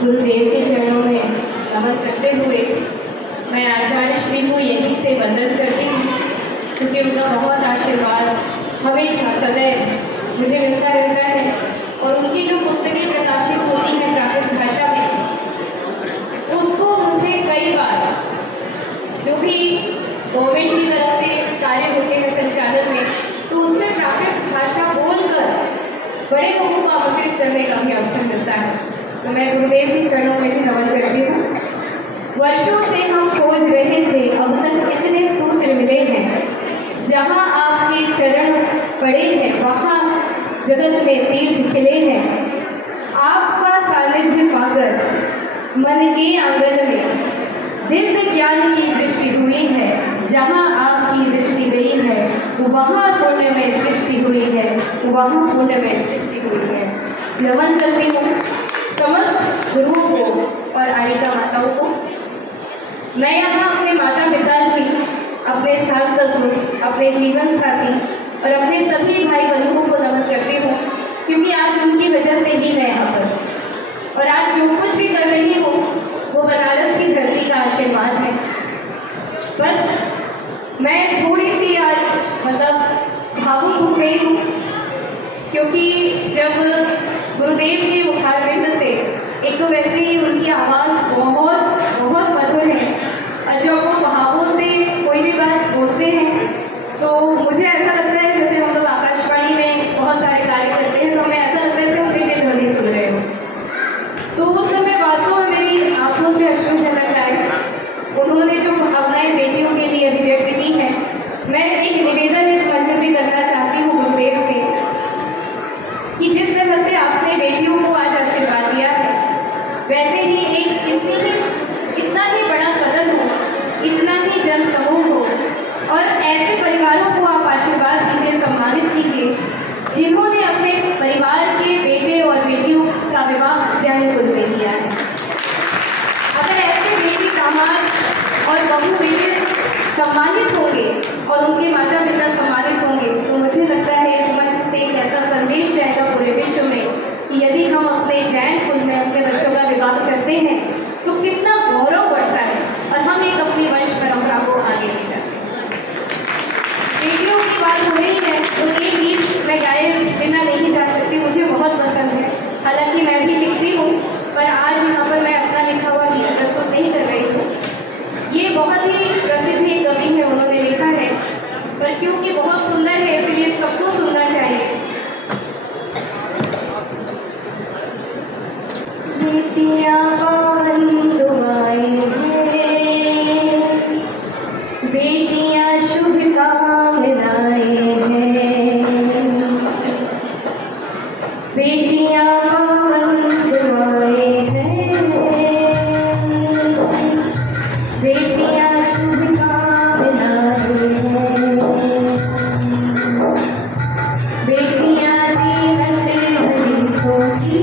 गुरुदेव के चरणों में नमन करते हुए मैं आचार्य श्री को यहीं से वंदन करती हूँ, क्योंकि उनका बहुत आशीर्वाद हमेशा सदैव मुझे मिलता रहता है। और उनकी जो पुस्तकें प्रकाशित होती हैं प्राकृत भाषा में, उसको मुझे कई बार जो भी गवर्नमेंट की तरफ से कार्य होते हैं संचालन में, तो उसमें प्राकृत भाषा बोलकर बड़े लोगों को आमंत्रित करने का भी अवसर मिलता है। तो मैं गुरुदेव के चरणों में भी नमन करती हूँ। वर्षों से हम खोज रहे थे, अब तक इतने सूत्र मिले हैं। जहाँ आपके चरण पड़े हैं वहाँ जगत में तीर्थ खिले हैं। आपका सानिध्य पाकर मन के आंगन में दिव्य ज्ञान की दृष्टि हुई है। जहाँ आपकी दृष्टि गई है वहाँ पुण्यमय दृष्टि हुई है, वहाँ पुण्यमय दृष्टि हुई है। नमन करती हूँ समस्त गुरुओं को और आलिका माताओं को। मैं यहाँ अपने माता पिता जी, अपने सास ससुर, अपने जीवन साथी और अपने सभी भाई बंधुओं को नमन करती हूँ, क्योंकि आज उनकी वजह से ही मैं यहाँ पर और आज जो कुछ भी कर रही हूँ वो बनारस की धरती का आशीर्वाद है। बस मैं थोड़ी सी आज भावुक हो गई हूँ, क्योंकि जब गुरुदेव के मुखारबिंद से एक तो वैसे ही उनकी आवाज़ बहुत बहुत मधुर है, और जब वो भावों से कोई भी बात बोलते हैं तो मुझे ऐसा लगता है जैसे हम लोग आकाशवाणी में बहुत सारे कार्य करते हैं, तो हमें ऐसा लगता है जैसे हम दिव्य ध्वनि सुन रहे हो। तो उस समय वास्तव में मेरी आंखों से अश्रु झलक आए। उन्होंने जो भावनाएं बेटियों के लिए अभिव्यक्त की है, मैं एक निवेदन इस मंच से करना चाहती हूँ गुरुदेव से कि जिस तरह से आपने बेटियों को आज आशीर्वाद दिया है, वैसे ही एक इतना ही बड़ा सदन हो, इतना ही जन समूह हो और ऐसे परिवारों को आप आशीर्वाद दीजिए, सम्मानित कीजिए जिन्होंने अपने परिवार के बेटे और बेटियों का विवाह जैन कुल में किया है। अगर ऐसे बेटी दामाद और बहू बेटे सम्मानित होंगे और उनके माता पिता सम्मानित होंगे, तो मुझे लगता है इस मंच से एक ऐसा संदेश जाएगा पूरे विश्व में कि यदि हम अपने जैन कुल में अपने बच्चों का विवाह करते हैं तो कितना गौरव बढ़ता है और हम एक अपनी वंश परंपरा को आगे ले जाते हैं। बेटियों की बात हो रही है तो एक गीत मैं गाए बिना नहीं जा सकती, मुझे बहुत पसंद है। हालांकि मैं भी लिखती हूँ, पर आज यहाँ पर मैं अपना लिखा हुआ गीत प्रस्तुत नहीं कर रही हूँ। ये बहुत ही प्रसिद्ध एक कवि है, उन्होंने लिखा है, पर क्योंकि बहुत सुंदर है इसलिए सबको सुनना चाहिए। बेटियां बंधुआएं हैं, बेटियां शुभ कामनाएं हैं, बेटियां बंधुआएं हैं, बेटियां शुभ कामनाएं हैं, बेटियां जीवन हरी सोची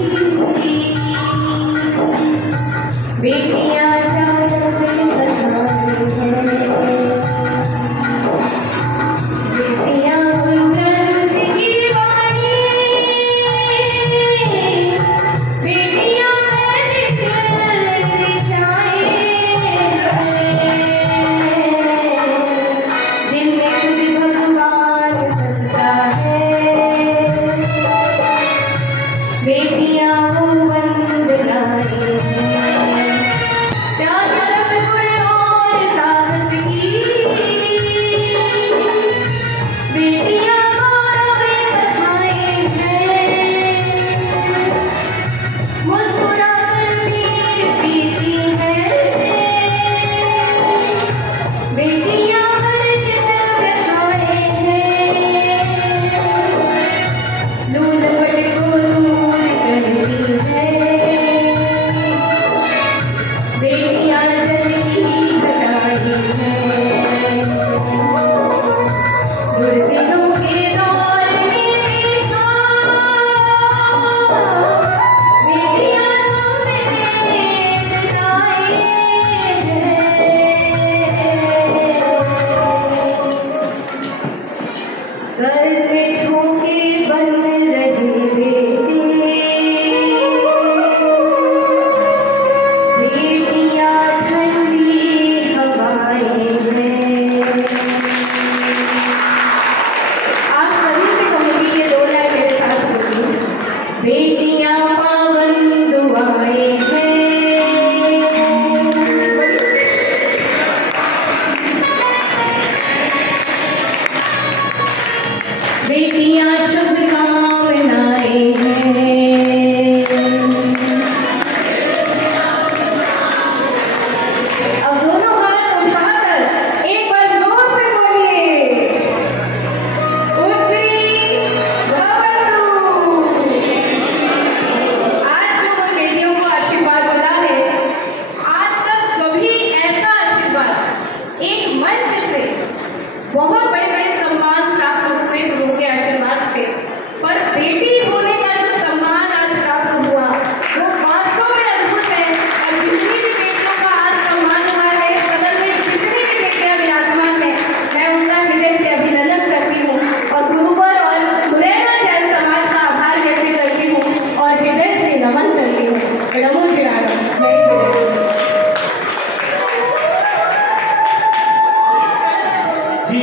जी,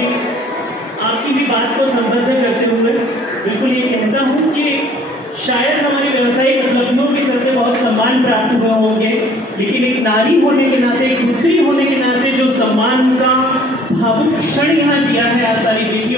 आपकी भी बात को संबद्ध करते हुए बिल्कुल ये कहता हूँ कि शायद हमारी व्यवसायिक उपलब्धियों के चलते बहुत सम्मान प्राप्त हुए होंगे, लेकिन एक नारी होने के नाते, एक पुत्री होने के नाते जो सम्मान का भावुक क्षण यहाँ दिया है आज सारी बेटियों